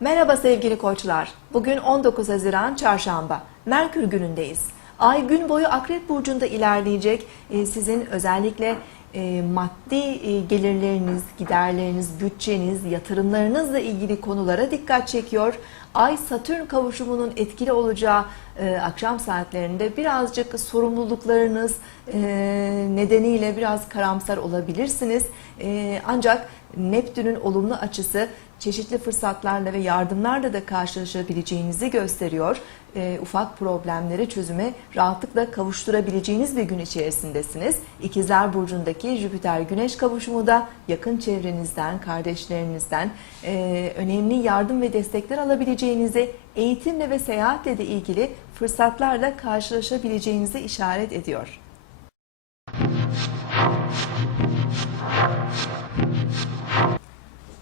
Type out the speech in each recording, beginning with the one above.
Merhaba sevgili koçlar. Bugün 19 Haziran Çarşamba. Merkür günündeyiz. Ay gün boyu Akrep Burcu'nda ilerleyecek. Ee, Sizin özellikle e, maddi e, gelirleriniz, giderleriniz, bütçeniz, yatırımlarınızla ilgili konulara dikkat çekiyor. Ay Satürn kavuşumunun etkili olacağı e, akşam saatlerinde birazcık sorumluluklarınız e, nedeniyle biraz karamsar olabilirsiniz. E, ancak Neptün'ün olumlu açısı çeşitli fırsatlarla ve yardımlarla da karşılaşabileceğinizi gösteriyor. E, ufak problemleri çözüme rahatlıkla kavuşturabileceğiniz bir gün içerisindesiniz. İkizler Burcu'ndaki Jüpiter Güneş kavuşumu da yakın çevrenizden, kardeşlerinizden e, önemli yardım ve destekler alabileceğinizi, eğitimle ve seyahatle de ilgili fırsatlarla karşılaşabileceğinizi işaret ediyor.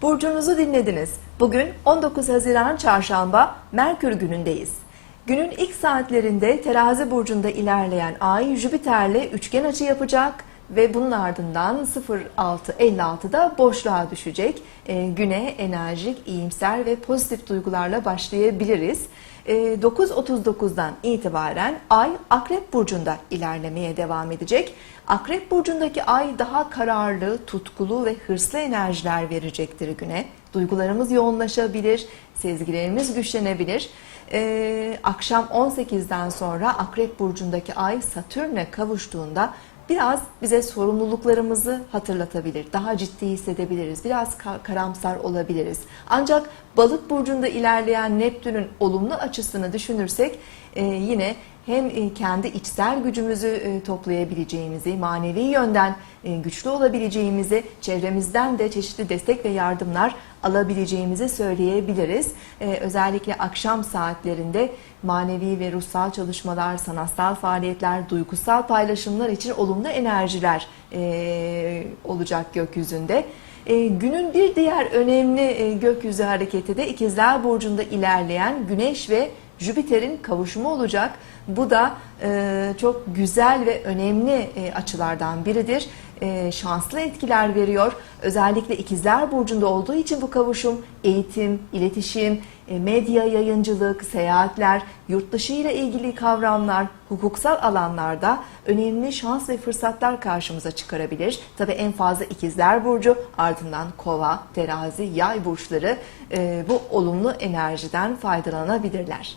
Burcunuzu dinlediniz. Bugün 19 Haziran Çarşamba Merkür günündeyiz. Günün ilk saatlerinde Terazi burcunda ilerleyen Ay Jüpiter'le üçgen açı yapacak ve bunun ardından 06.56'da boşluğa düşecek. Ee, güne enerjik, iyimser ve pozitif duygularla başlayabiliriz. Ee, 9.39'dan itibaren Ay Akrep burcunda ilerlemeye devam edecek. Akrep burcundaki Ay daha kararlı, tutkulu ve hırslı enerjiler verecektir güne. Duygularımız yoğunlaşabilir, sezgilerimiz güçlenebilir. Ee, akşam 18'den sonra Akrep burcundaki Ay Satürn'e kavuştuğunda biraz bize sorumluluklarımızı hatırlatabilir. Daha ciddi hissedebiliriz. Biraz ka- karamsar olabiliriz. Ancak Balık burcunda ilerleyen Neptün'ün olumlu açısını düşünürsek e, yine hem e, kendi içsel gücümüzü e, toplayabileceğimizi, manevi yönden e, güçlü olabileceğimizi, çevremizden de çeşitli destek ve yardımlar alabileceğimizi söyleyebiliriz. Özellikle akşam saatlerinde manevi ve ruhsal çalışmalar, sanatsal faaliyetler, duygusal paylaşımlar için olumlu enerjiler olacak gökyüzünde. E, günün bir diğer önemli e, gökyüzü hareketi de İkizler Burcu'nda ilerleyen Güneş ve Jüpiter'in kavuşumu olacak. Bu da e, çok güzel ve önemli e, açılardan biridir. E, şanslı etkiler veriyor. Özellikle İkizler Burcu'nda olduğu için bu kavuşum eğitim, iletişim, e, medya yayıncılık, seyahatler, yurt dışı ile ilgili kavramlar, hukuksal alanlarda önemli şans ve fırsatlar karşımıza çıkarabilir. Tabii en fazla ikizler burcu ardından kova, terazi, yay burçları e, bu olumlu enerjiden faydalanabilirler.